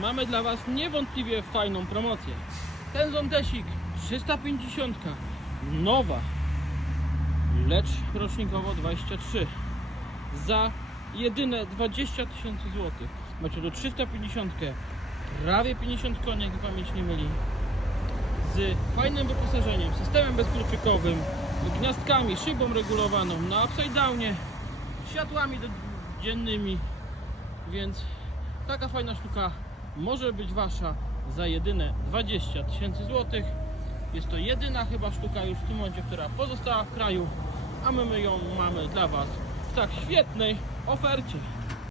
mamy dla Was niewątpliwie fajną promocję. Ten Zondesik 350, nowa, lecz rocznikowo 23, za jedyne 20 000 złotych. Macie tu 350, prawie 50 koni, jak pamięć nie myli, z fajnym wyposażeniem, systemem bezkluczykowym, gniazdkami, szybą regulowaną na upside downie, światłami dziennymi, więc taka fajna sztuka może być Wasza za jedyne 20 000 złotych. Jest to jedyna chyba sztuka już w tym momencie, która pozostała w kraju, a my ją mamy dla Was w tak świetnej ofercie.